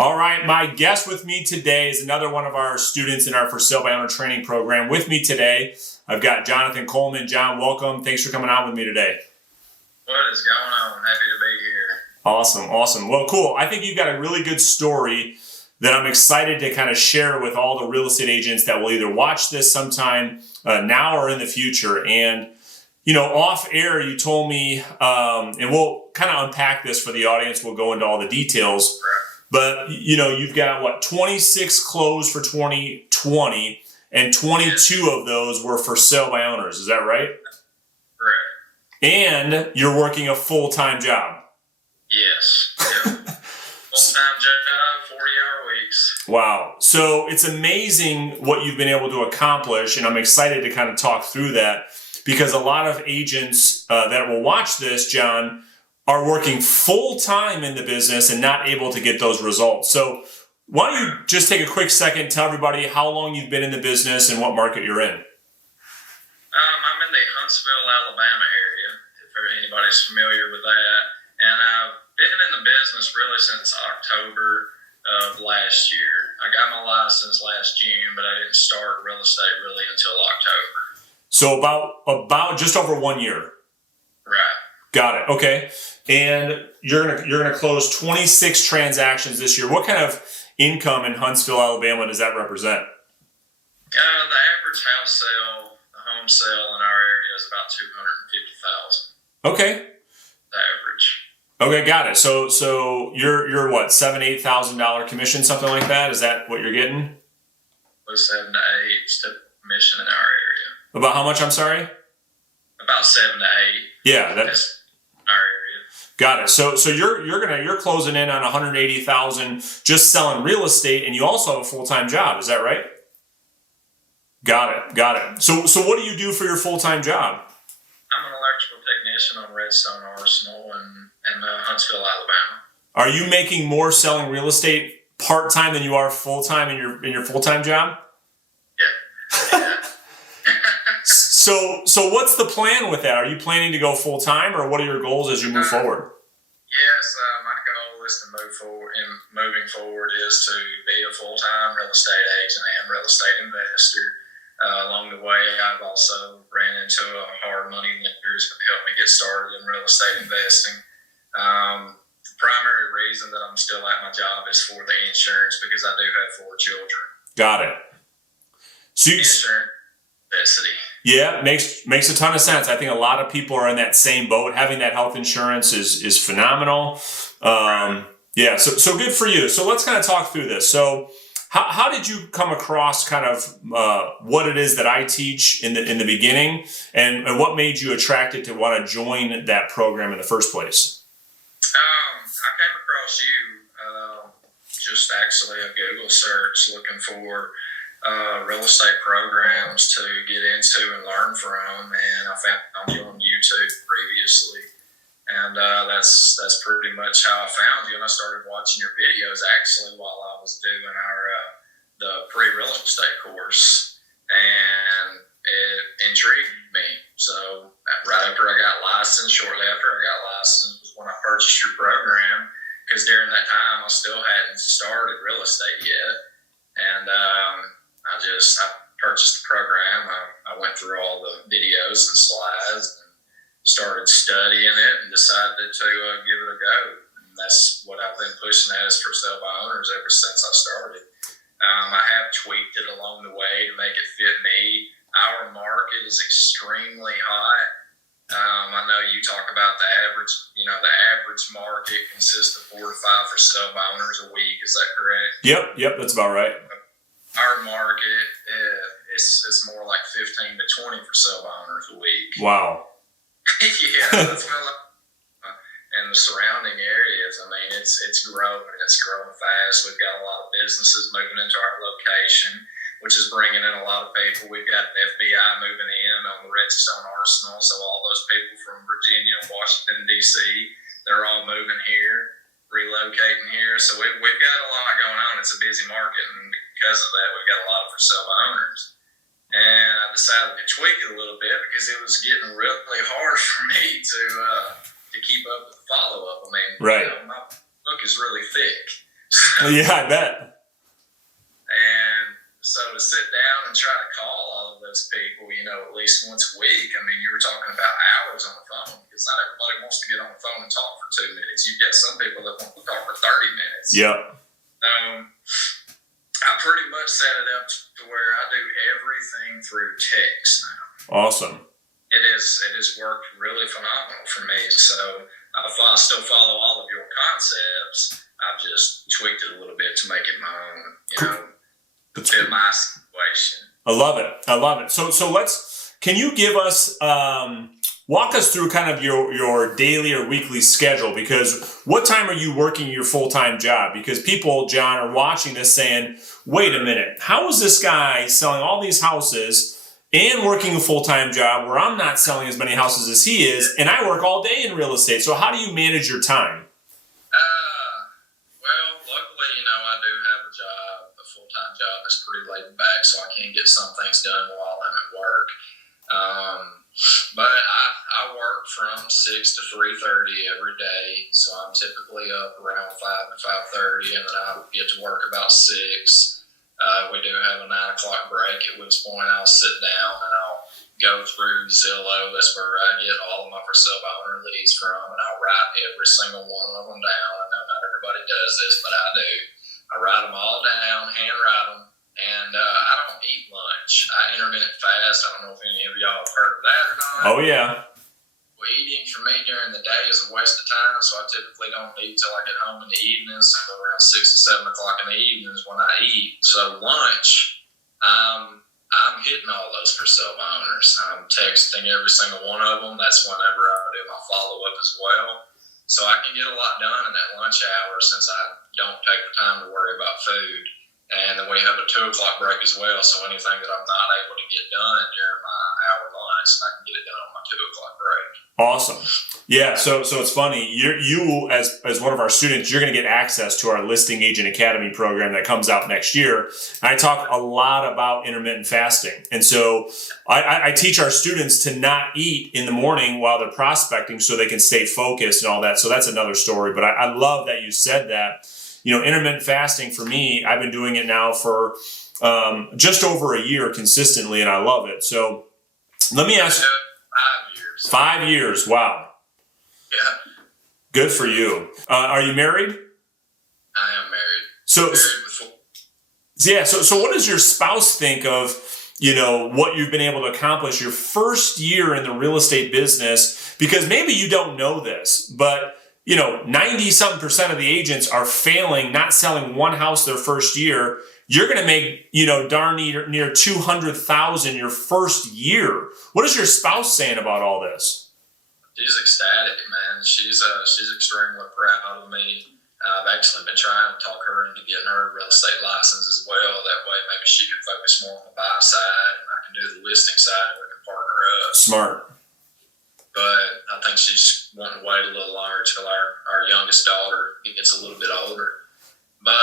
All right, my guest with me today is another one of our students in our For Sale by Owner training program. With me today, I've got Jonathan Coleman. John, welcome. Thanks for coming on with me today. What is going on? Happy to be here. Awesome. Well, cool. I think you've got a really good story that I'm excited to kind of share with all the real estate agents that will either watch this sometime now or in the future. And, off air, you told me, and we'll kind of unpack this for the audience. We'll go into all the details. But, you've got, 26 closed for 2020, and 22 of those were for sale by owners. Is that right? Correct. And you're working a full-time job. Yes. Full-time job, 40-hour weeks. Wow. So it's amazing what you've been able to accomplish, and I'm excited to kind of talk through that because a lot of agents that will watch this, John, are working full-time in the business and not able to get those results. So why don't you just take a quick second, tell everybody how long you've been in the business and what market you're in. I'm in the Huntsville, Alabama area, if anybody's familiar with that. And I've been in the business really since October of last year. I got my license last June, but I didn't start real estate really until October. So about just over 1 year. Right. Got it. Okay. And you're gonna close 26 transactions this year. What kind of income in Huntsville, Alabama does that represent? The average house sale, the home sale in our area is about $250,000. Okay. The average. Okay, got it. So you're what, $7,000-8,000 commission, something like that? Is that what you're getting? With 7 to 8 is the commission in our area. About how much? I'm sorry. About 7 to 8. Yeah, that's our area. Got it. So you're closing in on $180,000 just selling real estate, and you also have a full-time job. Is that right? Got it. So what do you do for your full-time job? I'm an electrical technician on Redstone Arsenal in Huntsville, Alabama. Are you making more selling real estate part-time than you are full-time in your full-time job? Yeah. So what's the plan with that? Are you planning to go full-time, or what are your goals as you move forward? Yes, my goal is to moving forward is to be a full-time real estate agent and real estate investor. Along the way, I've also ran into a hard money lenders that helped me get started in real estate investing. The primary reason that I'm still at my job is for the insurance because I do have 4 children. Got it. So insurance necessity. Yeah, makes a ton of sense. I think a lot of people are in that same boat. Having that health insurance is phenomenal. Yeah, so good for you. So let's kind of talk through this. So how did you come across kind of what it is that I teach in the beginning, and what made you attracted to want to join that program in the first place? I came across you just actually a Google search looking for real estate programs to get into and learn from, and I found you on YouTube previously, and that's pretty much how I found you. And I started watching your videos actually while I was doing the pre-real estate course, and it intrigued me. So right after I got licensed, shortly after I got licensed was when I purchased your program, because during that time I still hadn't started real estate yet, and I purchased the program. I went through all the videos and slides and started studying it and decided to give it a go. And that's what I've been pushing at is for sale by owners ever since I started. I have tweaked it along the way to make it fit me. Our market is extremely hot. I know you talk about the average, the average market consists of 4 to 5 for sale by owners a week. Is that correct? Yep, that's about right. Our market, it's more like 15 to 20 for sale by owners a week. Wow. Yeah, that's and the surrounding areas, I mean, it's growing fast. We've got a lot of businesses moving into our location, which is bringing in a lot of people. We've got the FBI moving in on the Redstone Arsenal, so all those people from Virginia, Washington, D.C., they're all moving here, relocating here. So we've got a lot going on. It's a busy market, and because of that, we've got a lot of for sale by owners. And I decided to tweak it a little bit because it was getting really hard for me to keep up with the follow-up. I mean, right. My book is really thick. Yeah, I bet. And so to sit down and try to call all of those people, at least once a week, I mean, you were talking about hours on the phone, because not everybody wants to get on the phone and talk for 2 minutes. You get some people that want to talk for 30 minutes. Yep. I pretty much set it up to where I do everything through text now. Awesome. It has worked really phenomenal for me. So I still follow all of your concepts. I've just tweaked it a little bit to make it my own, fit my situation. I love it. So can you give us, walk us through kind of your daily or weekly schedule? Because what time are you working your full-time job? Because people, John, are watching this saying, wait a minute, how is this guy selling all these houses and working a full-time job where I'm not selling as many houses as he is, and I work all day in real estate? So how do you manage your time? Well, luckily, I do have a job, a full-time job that's pretty laid back, so I can get some things done while I'm at work. But I work from 6 to 3:30 every day, so I'm typically up around 5 to 5:30, and then I get to work about 6. We do have a 9 o'clock break, at which point I'll sit down and I'll go through Zillow. That's where I get all of my for sale by owner leads from, and I'll write every single one of them down. I know not everybody does this, but I do. I write them all down, handwrite them, and I don't eat lunch. I intermittent fast. I don't know if any of y'all have heard of that or not. Oh, yeah. Well, eating for me during the day is a waste of time, so I typically don't eat till I get home in the evenings, so around 6 to 7 o'clock in the evenings when I eat. So lunch, I'm hitting all those for sale by owners. I'm texting every single one of them. That's whenever I do my follow-up as well. So I can get a lot done in that lunch hour since I don't take the time to worry about food. And then we have a 2 o'clock break as well, so anything that I'm not able to get done during my hour lunch, I can get it done on my 2 o'clock break. Awesome. Yeah, so it's funny. You as one of our students, you're going to get access to our Listing Agent Academy program that comes out next year. I talk a lot about intermittent fasting. And so I teach our students to not eat in the morning while they're prospecting so they can stay focused and all that. So that's another story. But I love that you said that. Intermittent fasting for me, I've been doing it now for just over a year consistently, and I love it. So let me ask. 5 years. 5 years. Wow. Yeah. Good for you. Are you married? I am married. So what does your spouse think of, what you've been able to accomplish your first year in the real estate business? Because maybe you don't know this, but 90-something% of the agents are failing, not selling one house their first year. You're going to make, darn near $200,000 your first year. What is your spouse saying about all this? She's ecstatic, man. She's extremely proud of me. I've actually been trying to talk her into getting her real estate license as well. That way, maybe she can focus more on the buy side, and I can do the listing side, and we can partner up. Smart. But I think she's wanting to wait a little longer till our youngest daughter gets a little bit older. But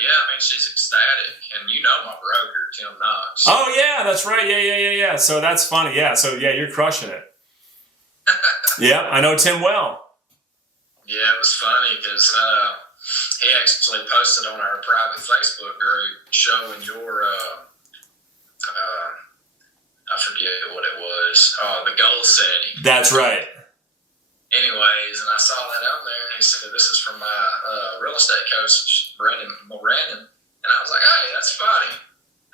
yeah, I mean, she's ecstatic. And my broker, Tim Knox. Oh, yeah, that's right. Yeah. So that's funny. Yeah, so yeah, you're crushing it. Yeah, I know Tim well. Yeah, it was funny because he actually posted on our private Facebook group showing your, I forget what it was, the goal setting. That's right. Anyways, and I saw that out there, and he said, "This is from my real estate coach, Brandon Moranin." And I was like, "Hey, that's funny.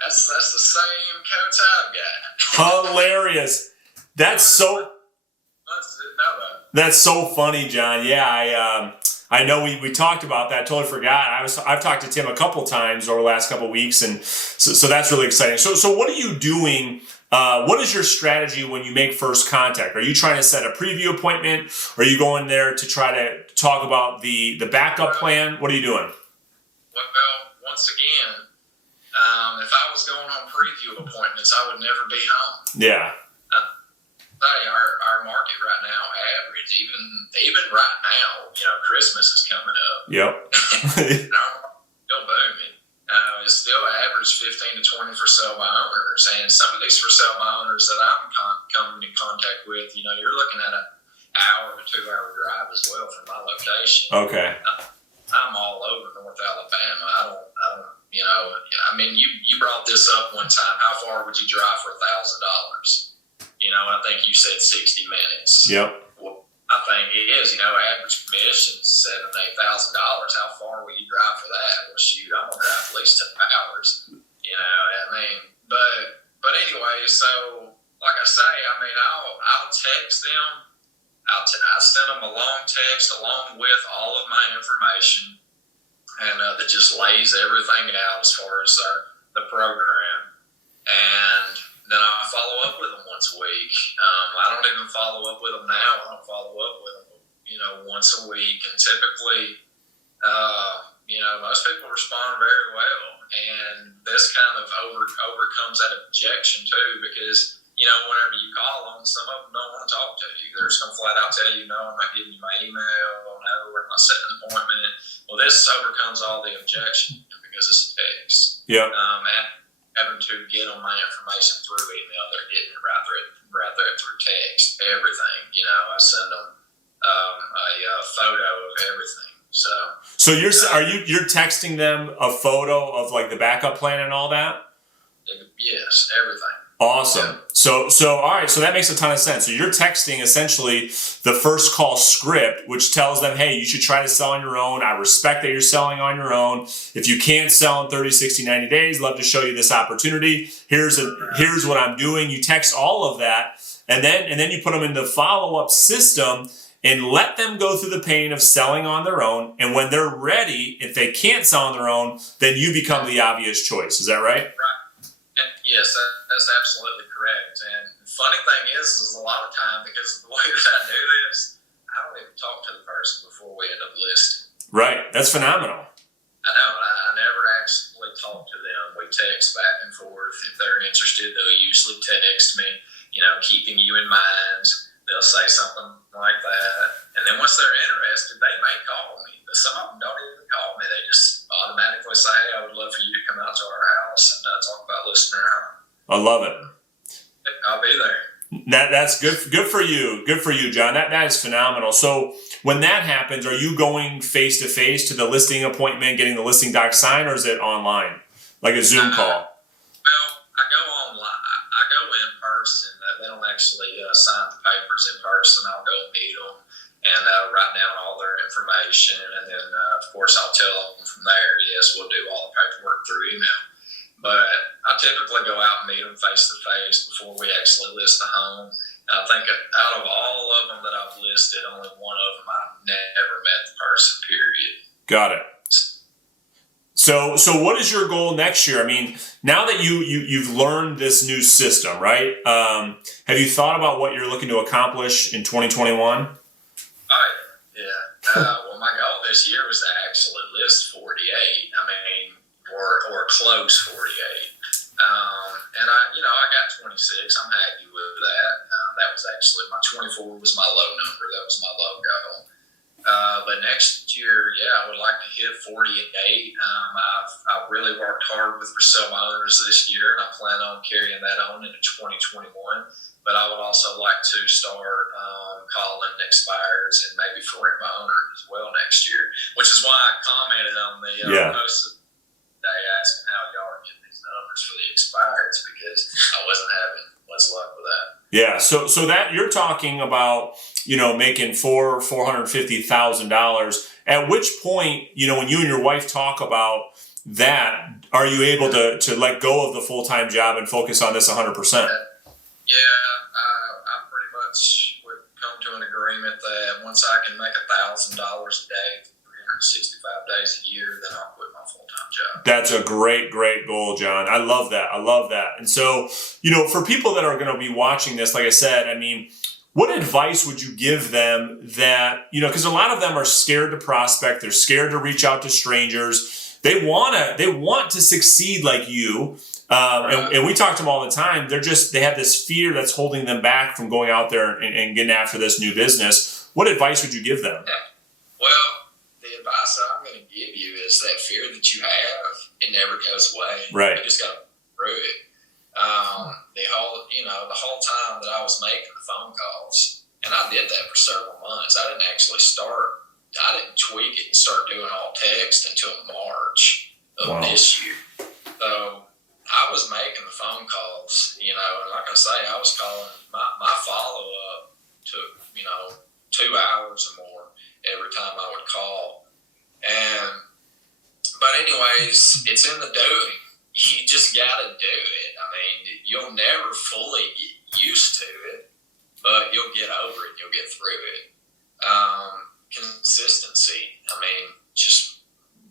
That's the same coach I've got." Hilarious. That's so funny, John. Yeah, I know we talked about that. Totally forgot. I've talked to Tim a couple times over the last couple of weeks, and so that's really exciting. So what are you doing? What is your strategy when you make first contact? Are you trying to set a preview appointment? Or are you going there to try to talk about the backup plan? What are you doing? Well, once again, if I was going on preview appointments, I would never be home. Yeah. Our market right now, average, even right now, Christmas is coming up. Yep. Still booming. It's still average 15 to 20 for sale by owners, and some of these for sale by owners that I'm coming in contact with, you're looking at an hour to 2 hour drive as well from my location. Okay. I'm all over North Alabama. I don't, I mean, you brought this up one time. How far would you drive for $1,000? I think you said 60 minutes. Yep. Well, I think it is, average commission $7,000, $8,000. How far will you drive for that? Well, shoot, I'm going to drive at least 2 hours, but anyway, so like I say, I'll text them. I send them a long text along with all of my information, and that just lays everything out as far as the program. And then I follow up with them once a week. I don't even follow up with them now. I don't follow up with them, once a week. And typically, most people respond very well. And this kind of overcomes that objection too, because whenever you call them, some of them don't want to talk to you. They're just going to flat out tell you, no, I'm not giving you my email, no, we're not setting an appointment. Well, this overcomes all the objection because it's a text. Yeah. And having to get on my information through email, they're getting it right there through text, everything. I send them a photo of everything. So you're texting them a photo of like the backup plan and all that? Yes, everything. Awesome. Yeah. So all right, so that makes a ton of sense. So you're texting essentially the first call script, which tells them, hey, you should try to sell on your own. I respect that you're selling on your own. If you can't sell in 30, 60, 90 days, love to show you this opportunity. Here's what I'm doing. You text all of that, and then you put them in the follow-up system and let them go through the pain of selling on their own. And when they're ready, if they can't sell on their own, then you become the obvious choice. Is that right? Right. And yes, that's absolutely correct. And the funny thing is a lot of time, because of the way that I do this, I don't even talk to the person before we end up listing. Right. That's phenomenal. I know. I never actually talk to them. We text back and forth. If they're interested, they'll usually text me, keeping you in mind. They'll say something like that. And then once they're interested, they may call me. But some of them don't even call me. They just automatically say, hey, I would love for you to come out to our house and talk about listing our home. I love it. I'll be there. That's good. Good for you. Good for you, John. That is phenomenal. So when that happens, are you going face to face to the listing appointment, getting the listing doc signed, or is it online, like a Zoom call? Well, I go online. I go in person. They don't actually sign the papers in person. I'll go meet them and write down all their information, and then of course I'll tell them from there. Yes, we'll do all the paperwork through email. But I typically go out and meet them face to face before we actually list the home. And I think out of all of them that I've listed, only one of them I've never met the person, period. Got it. So what is your goal next year? I mean, now that you've learned this new system, right? Have you thought about what you're looking to accomplish in 2021? Oh, yeah. Well, my goal this year was to actually list 48. I mean, or close 48. And I got 26. I'm happy with that. That was actually my 24 was my low number. That was my low goal. But next year, I would like to hit 48. I've really worked hard with for sale owners this year, and I plan on carrying that on into 2021. But I would also like to start calling expires and maybe for rent by owner as well next year, which is why I commented on the post today asking how y'all are getting these numbers for the expireds, because I wasn't having much luck with that. Yeah, so that you're talking about, making $450,000. At which point, when you and your wife talk about that, are you able to let go of the full-time job and focus on this 100%? I pretty much would come to an agreement that once I can make $1,000 a day, 365 days a year, then I'll quit my full-time job. That's a great goal, John. I love that. And so, for people that are going to be watching this, like I said, I mean, what advice would you give them that, because a lot of them are scared to prospect. They're scared to reach out to strangers. They want to succeed like you. And we talk to them all the time. They have this fear that's holding them back from going out there and getting after this new business. What advice would you give them? Well, the advice that I'm going to give you is that fear that you have, it never goes away. Right. You just got to through it. The whole time that I was making the phone calls, and I did that for several months. I didn't actually start tweak it and start doing all text until March of this year. So I was making the phone calls, and like I say, I was calling. My follow up took 2 hours or more every time I would call. But anyways, it's in the doing. You just got to do it. I mean, you'll never fully get used to it, but you'll get over it. You'll get through it. Consistency. I mean, just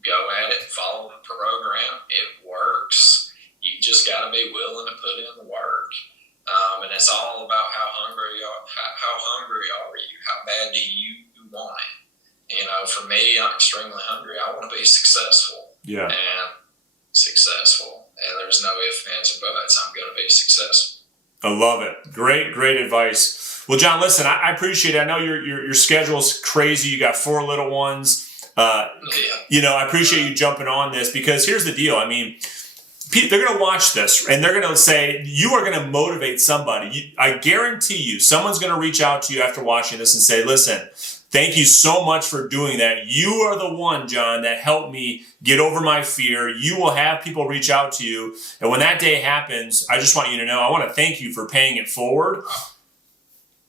go at it, follow the program. It works. You just got to be willing to put in the work. And it's all about how hungry are you? How bad do you want it? For me, I'm extremely hungry. I want to be successful. Yeah. And successful. And there's no ifs, ands, or buts. I'm going to be successful. I love it. Great advice. Well, John, listen, I appreciate it. I know your schedule's crazy. You got 4 little ones. I appreciate you jumping on this, because here's the deal. I mean, they're going to watch this and they're going to say, you are going to motivate somebody. I guarantee you, someone's going to reach out to you after watching this and say, listen, thank you so much for doing that. You are the one, John, that helped me get over my fear. You will have people reach out to you. And when that day happens, I just want you to know, I want to thank you for paying it forward. And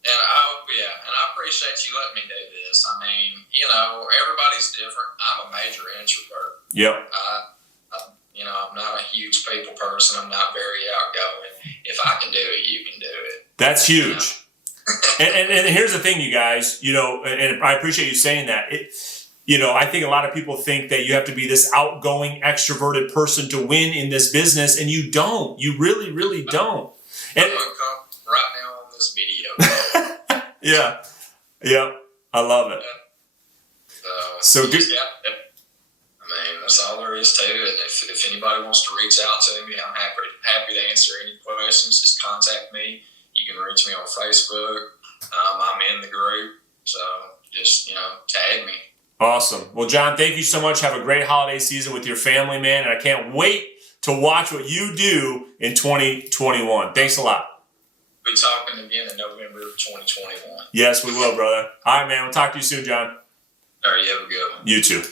I appreciate you letting me do this. I mean, everybody's different. I'm a major introvert. Yep. I'm not a huge people person. I'm not very outgoing. If I can do it, you can do it. That's huge. And here's the thing, you guys, and I appreciate you saying that. I think a lot of people think that you have to be this outgoing, extroverted person to win in this business, and you don't. You really, really don't. And I'm going to come right now on this video. Yeah. I love it. So good. That's all there is to it. And if anybody wants to reach out to me, I'm happy to answer any questions. Just contact me. You can reach me on Facebook. I'm in the group. So just, tag me. Awesome. Well, John, thank you so much. Have a great holiday season with your family, man. And I can't wait to watch what you do in 2021. Thanks a lot. We'll be talking again in November of 2021. Yes, we will, brother. All right, man. We'll talk to you soon, John. All right, you have a good one. You too.